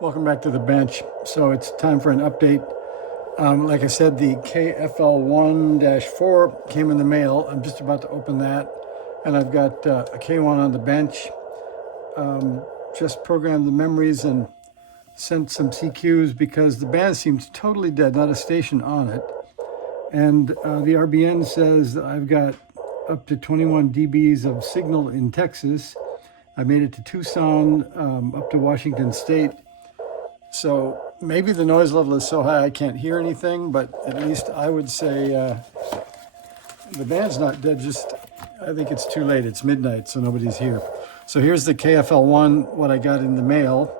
Welcome back to the bench. So it's time for an update. Like I said, the KFL1-4 came in the mail. I'm just about to open that. And I've got a K1 on the bench. Just programmed the memories and sent some CQs because the band seems totally dead, not a station on it. And the RBN says that I've got up to 21 dBs of signal in Texas. I made it to Tucson, up to Washington State. So maybe the noise level is so high I can't hear anything, but at least I would say the band's not dead, just I think it's too late. It's midnight, so nobody's here. So here's the KFL1, what I got in the mail.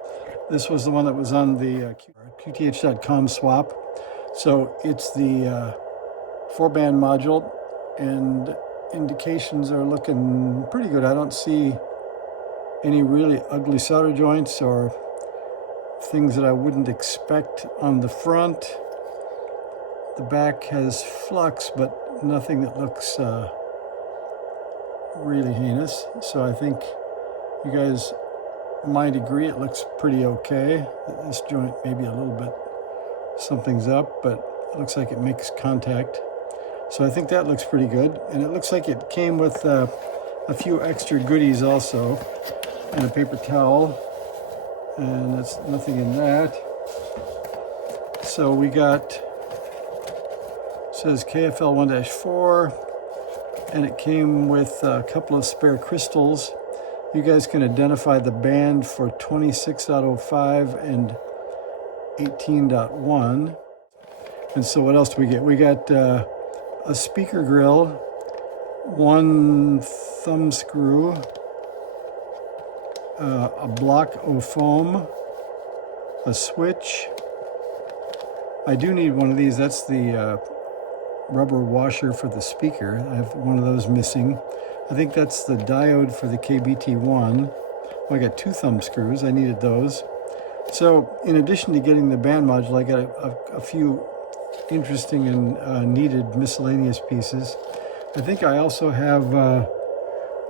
This was the one that was on the QTH.com swap. So it's the 4-band module, and indications are looking pretty good. I don't see any really ugly solder joints or things that I wouldn't expect on the front. The back has flux, but nothing that looks really heinous. So I think you guys might agree it looks pretty okay. This joint maybe a little bit, something's up, but it looks like it makes contact. So I think that looks pretty good. And it looks like it came with a few extra goodies also, and a paper towel. And that's nothing in that. So we got, says KFL1-4, and it came with a couple of spare crystals. You guys can identify the band for 26.05 and 18.1. And so what else do we get? We got a speaker grill, one thumb screw, a block of foam, a switch. I do need one of these. That's the rubber washer for the speaker. I have one of those missing. I think that's the diode for the KBT1. Well, I got 2 thumb screws. I needed those. So in addition to getting the band module, I got a few interesting and needed miscellaneous pieces. I think I also have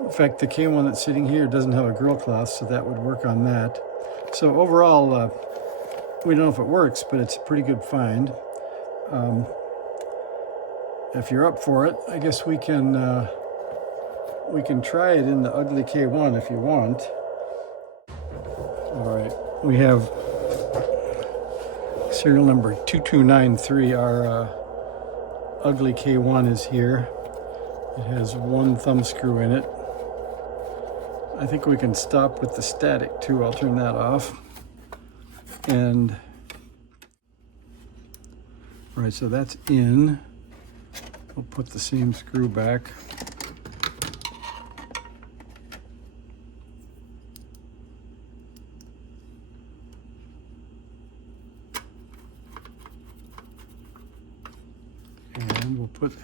in fact, the K1 that's sitting here doesn't have a grill cloth, so that would work on that. So overall, we don't know if it works, but it's a pretty good find. If you're up for it, I guess we can try it in the ugly K1 if you want. All right, we have serial number 2293. Our ugly K1 is here. It has 1 thumb screw in it. I think we can stop with the static too. I'll turn that off. And all right, so that's in. We'll put the same screw back. And we'll put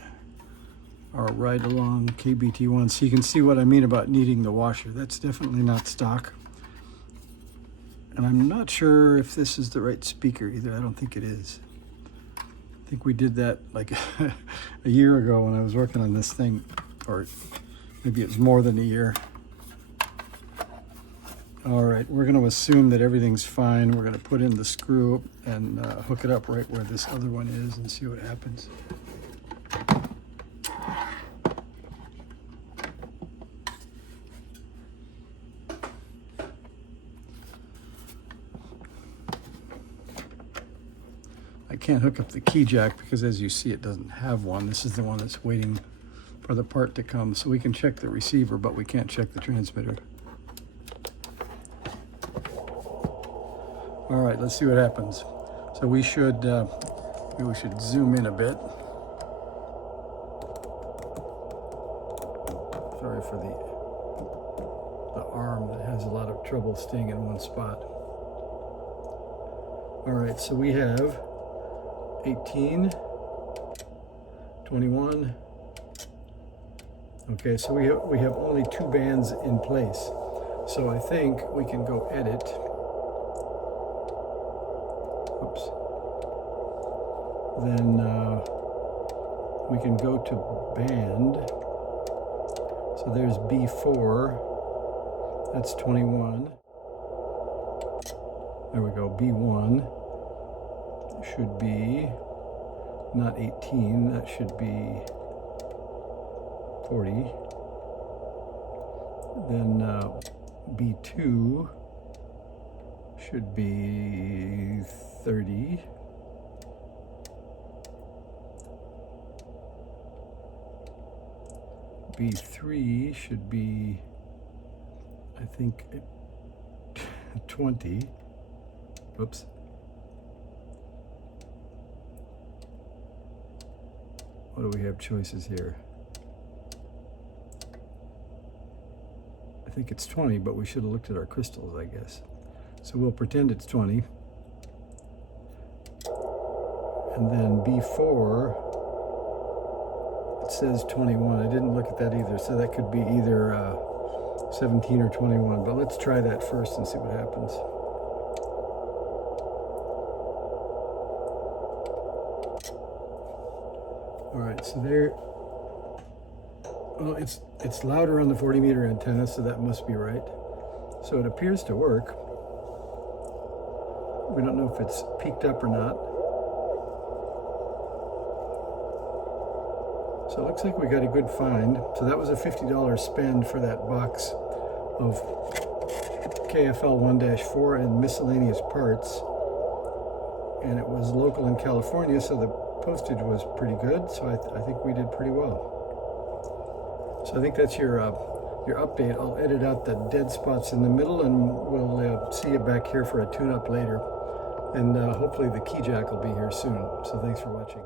our ride-along KBT1, so you can see what I mean about needing the washer. That's definitely not stock. And I'm not sure if this is the right speaker either. I don't think it is. I think we did that like a year ago when I was working on this thing, or maybe it was more than a year. All right, we're going to assume that everything's fine. We're going to put in the screw and hook it up right where this other one is and see what happens. I can't hook up the key jack because, as you see, it doesn't have one. This is the one that's waiting for the part to come. So we can check the receiver, but we can't check the transmitter. All right, let's see what happens. So we should zoom in a bit. Sorry for the arm that has a lot of trouble staying in one spot. All right, so we have 18, 21. Okay, so we have only 2 bands in place. So I think we can go edit. Oops. Then we can go to band. So there's B4. That's 21. There we go. B1 should be not 18, that should be 40. Then B2 should be 30. B3 should be, I think, 20. Oops. What do we have choices here? I think it's 20, but we should have looked at our crystals, I guess. So we'll pretend it's 20. And then B4, it says 21. I didn't look at that either, so that could be either 17 or 21. But let's try that first and see what happens. All right, so there, well, it's louder on the 40 meter antenna, so that must be right. So it appears to work. We don't know if it's peaked up or not. So it looks like we got a good find. So that was a $50 spend for that box of KFL 1-4 and miscellaneous parts. And it was local in California, so the postage was pretty good. So I think we did pretty well. So I think that's your update. I'll edit out the dead spots in the middle, and we'll see you back here for a tune-up later. And hopefully the key jack will be here soon. So thanks for watching.